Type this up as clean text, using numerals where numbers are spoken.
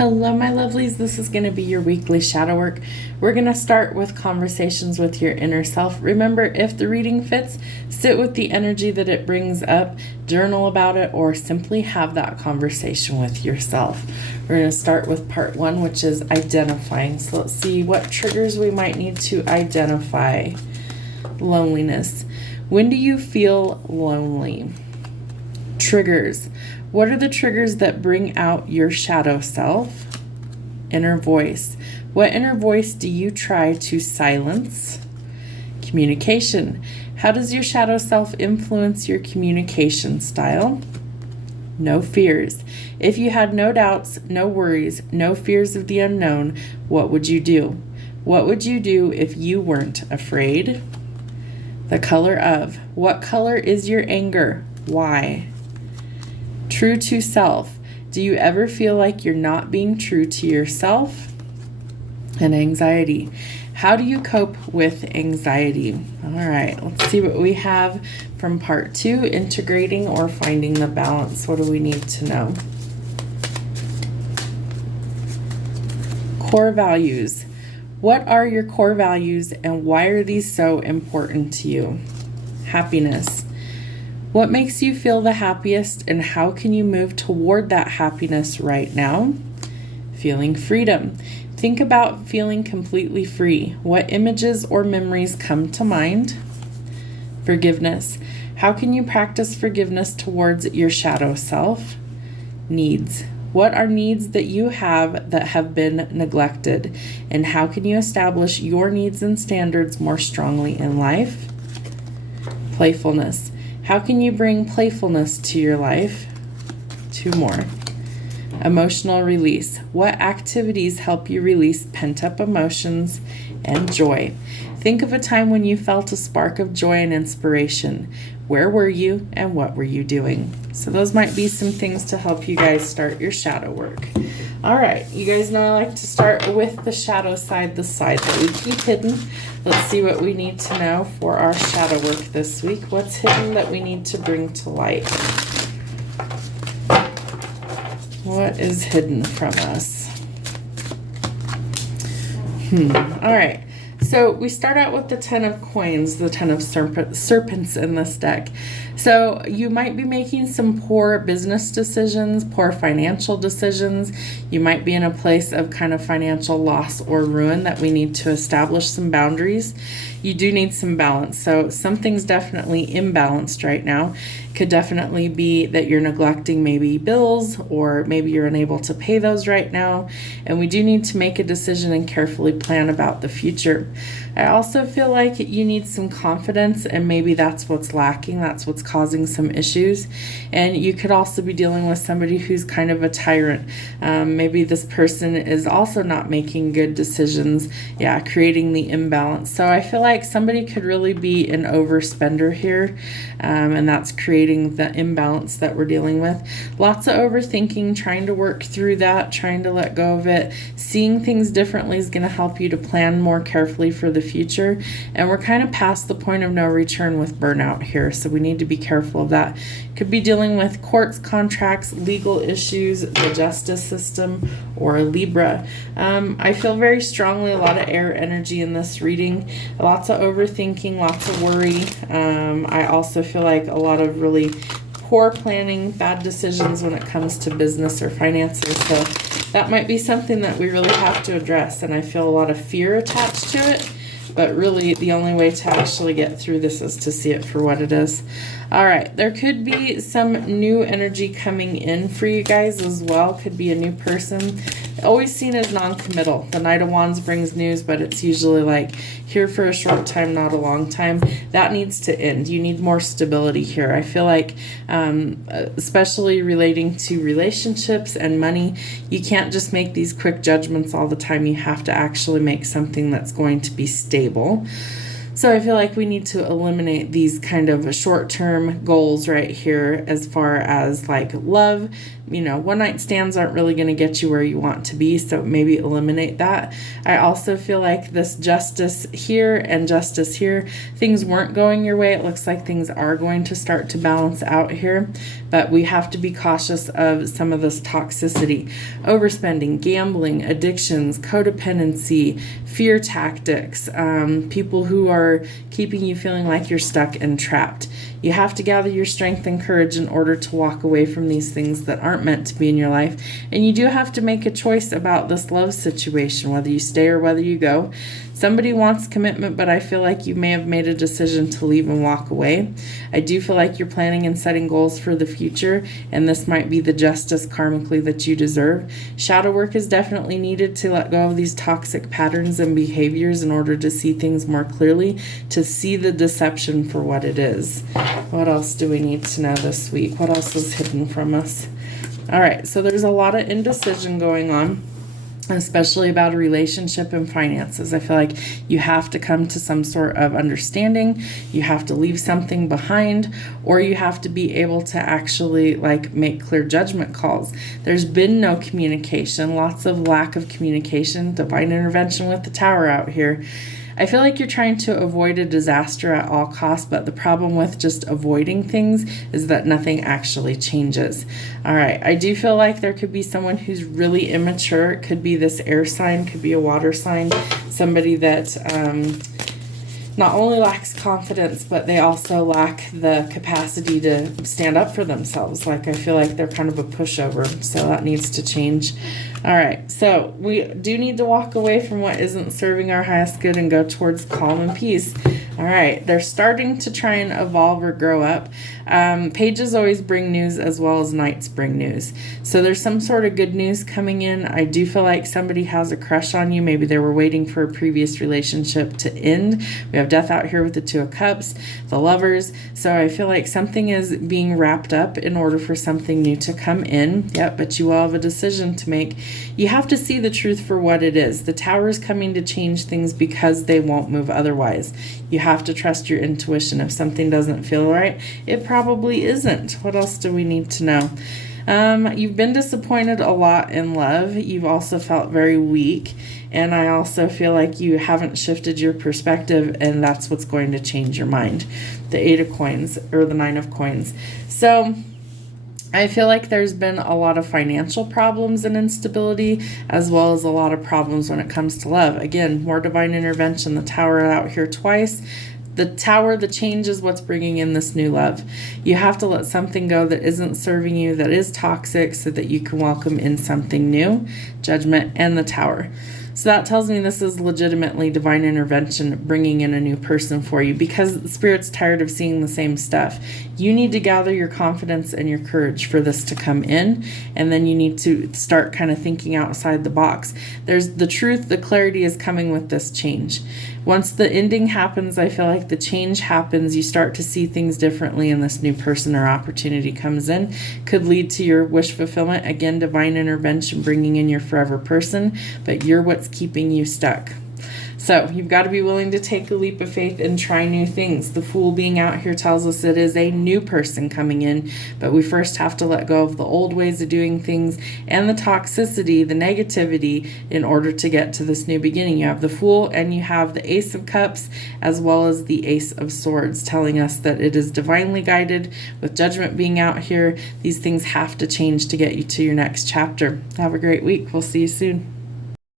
Hello, my lovelies. This is going to be your weekly shadow work. We're going to start with conversations with your inner self. Remember, if the reading fits, sit with the energy that it brings up, journal about it, or simply have that conversation with yourself. We're going to start with part 1, which is identifying. So let's see what triggers we might need to identify. Loneliness. When do you feel lonely? Triggers. What are the triggers that bring out your shadow self? Inner voice. What inner voice do you try to silence? Communication. How does your shadow self influence your communication style? No fears. If you had no doubts, no worries, no fears of the unknown, what would you do? What would you do if you weren't afraid? The color of. What color is your anger? Why? True to self. Do you ever feel like you're not being true to yourself? And anxiety. How do you cope with anxiety? All right, let's see what we have from part 2, integrating or finding the balance. What do we need to know? Core values. What are your core values and why are these so important to you? Happiness. What makes you feel the happiest and how can you move toward that happiness right now? Feeling freedom. Think about feeling completely free. What images or memories come to mind? Forgiveness. How can you practice forgiveness towards your shadow self? Needs. What are needs that you have that have been neglected? And how can you establish your needs and standards more strongly in life? Playfulness. How can you bring playfulness to your life? 2 more. Emotional release. What activities help you release pent-up emotions and joy? Think of a time when you felt a spark of joy and inspiration. Where were you and what were you doing? So those might be some things to help you guys start your shadow work. All right, you guys know I like to start with the shadow side, the side that we keep hidden. Let's see what we need to know for our shadow work this week. What's hidden that we need to bring to light? What is hidden from us? All right. So we start out with the 10 of coins, the 10 of serpents in this deck. So you might be making some poor business decisions, poor financial decisions. You might be in a place of kind of financial loss or ruin that we need to establish some boundaries. You do need some balance. So something's definitely imbalanced right now. Could definitely be that you're neglecting maybe bills or maybe you're unable to pay those right now. And we do need to make a decision and carefully plan about the future. I also feel like you need some confidence and maybe that's what's lacking. That's what's causing some issues. And you could also be dealing with somebody who's kind of a tyrant. Maybe this person is also not making good decisions. Yeah, creating the imbalance. So I feel like somebody could really be an overspender here. And that's creating the imbalance that we're dealing with. Lots of overthinking, trying to work through that, trying to let go of it. Seeing things differently is going to help you to plan more carefully for the future. And we're kind of past the point of no return with burnout here. So we need to be careful of that. Could be dealing with courts, contracts, legal issues, the justice system, or a Libra. I feel very strongly a lot of air energy in this reading. Lots of overthinking, lots of worry. I also feel like a lot of really poor planning, bad decisions when it comes to business or finances. So that might be something that we really have to address. And I feel a lot of fear attached to it. But really, the only way to actually get through this is to see it for what it is. All right, there could be some new energy coming in for you guys as well. Could be a new person. Always seen as non-committal. The Knight of Wands brings news, but it's usually like here for a short time, not a long time. That needs to end. You need more stability here. I feel like, especially relating to relationships and money, you can't just make these quick judgments all the time. You have to actually make something that's going to be stable. So I feel like we need to eliminate these kind of short-term goals right here as far as like love. One night stands aren't really going to get you where you want to be, so maybe eliminate that. I also feel like this justice here and justice here, things weren't going your way. It looks like things are going to start to balance out here, but we have to be cautious of some of this toxicity, overspending, gambling, addictions, codependency, fear tactics, people who are keeping you feeling like you're stuck and trapped. You have to gather your strength and courage in order to walk away from these things that aren't meant to be in your life. And you do have to make a choice about this love situation, whether you stay or whether you go. Somebody wants commitment, but I feel like you may have made a decision to leave and walk away. I do feel like you're planning and setting goals for the future, and this might be the justice karmically that you deserve. Shadow work is definitely needed to let go of these toxic patterns and behaviors in order to see things more clearly, to see the deception for what it is. What else do we need to know this week? What else is hidden from us? All right, so there's a lot of indecision going on, especially about a relationship and finances. I feel like you have to come to some sort of understanding. You have to leave something behind, or you have to be able to actually like make clear judgment calls. There's been no communication, lots of lack of communication, divine intervention with the Tower out here. I feel like you're trying to avoid a disaster at all costs, but the problem with just avoiding things is that nothing actually changes. All right, I do feel like there could be someone who's really immature. It could be this air sign, could be a water sign, somebody that not only lacks confidence, but they also lack the capacity to stand up for themselves. Like, I feel like they're kind of a pushover, so that needs to change. All right, so we do need to walk away from what isn't serving our highest good and go towards calm and peace. All right, they're starting to try and evolve or grow up. Pages always bring news as well as knights bring news. So there's some sort of good news coming in. I do feel like somebody has a crush on you. Maybe they were waiting for a previous relationship to end. We have death out here with the Two of Cups, the Lovers. So I feel like something is being wrapped up in order for something new to come in. Yep, but you will have a decision to make. You have to see the truth for what it is. The Tower is coming to change things because they won't move otherwise. You have to trust your intuition. If something doesn't feel right, it probably isn't. What else do we need to know? You've been disappointed a lot in love. You've also felt very weak. And I also feel like you haven't shifted your perspective, and that's what's going to change your mind. The Eight of Coins, or the Nine of Coins. So I feel like there's been a lot of financial problems and instability, as well as a lot of problems when it comes to love. Again, more divine intervention. The Tower out here twice. The Tower, the change is what's bringing in this new love. You have to let something go that isn't serving you, that is toxic, so that you can welcome in something new. Judgment and the Tower. So that tells me this is legitimately divine intervention bringing in a new person for you, because the Spirit's tired of seeing the same stuff. You need to gather your confidence and your courage for this to come in, and then you need to start kind of thinking outside the box. There's the truth, the clarity is coming with this change. Once the ending happens, I feel like the change happens. You start to see things differently, and this new person or opportunity comes in. Could lead to your wish fulfillment. Again, divine intervention bringing in your forever person, but you're what's keeping you stuck. So you've got to be willing to take a leap of faith and try new things. The Fool being out here tells us it is a new person coming in, but we first have to let go of the old ways of doing things and the toxicity, the negativity, in order to get to this new beginning. You have the Fool and you have the Ace of Cups as well as the Ace of Swords, telling us that it is divinely guided. With Judgment being out here, these things have to change to get you to your next chapter. Have a great week. We'll see you soon.